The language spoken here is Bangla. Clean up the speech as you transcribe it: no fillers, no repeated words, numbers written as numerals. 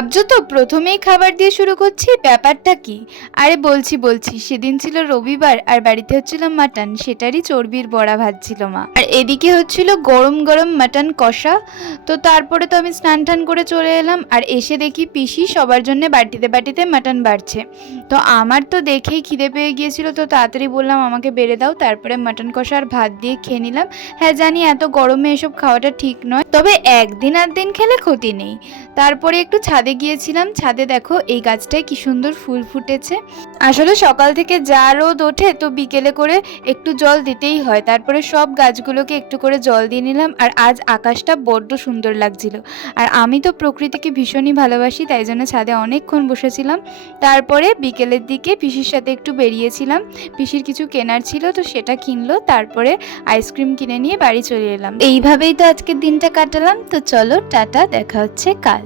ভাবছো তো প্রথমেই খাবার দিয়ে শুরু করছি, ব্যাপারটা কি? আরে বলছি সেদিন ছিল রবিবার আর বাড়িতে হচ্ছিল মাটন, সেটারই চর্বির বড়া ভাজছিল মা। আর এদিকে হচ্ছিল গরম গরম মাটন কষা। তো তারপরে তো আমি স্নান টান করে চলে এলাম, আর এসে দেখি পিসি সবার জন্য বাটিতে বাটিতে মাটন বাড়ছে। তো আমার তো দেখেই খিদে পেয়ে গিয়েছিল, তো তাড়াতাড়ি বললাম আমাকে বেড়ে দাও। তারপরে মাটন কষা আর ভাত দিয়ে খেয়ে নিলাম। হ্যাঁ জানি এত গরমে এসব খাওয়াটা ঠিক নয়, তবে একদিন আর দিন খেলে ক্ষতি নেই। তারপরে একটু ছাদে গিয়েছিলাম, ছাদে দেখো এই গাছটায় কি সুন্দর ফুল ফুটেছে। আসলে সকাল থেকে যা রোদ ওঠে তো বিকেলে করে একটু জল দিতেই হয়। তারপরে সব গাছগুলোকে একটু করে জল দিয়ে নিলাম। আর আজ আকাশটা বড্ড সুন্দর লাগছিল। আর আমি তো প্রকৃতিকে ভীষণই ভালোবাসি, তাই জন্য ছাদে অনেকক্ষণ বসেছিলাম। তারপরে বিকেলের দিকে পিসির সাথে একটু বেরিয়েছিলাম, পিসির কিছু কেনার ছিল তো সেটা কিনলো। তারপরে আইসক্রিম কিনে নিয়ে বাড়ি চলে এলাম। এইভাবেই তো আজকের দিনটা কাটালাম। তো চলো টাটা, দেখা হচ্ছে কাল।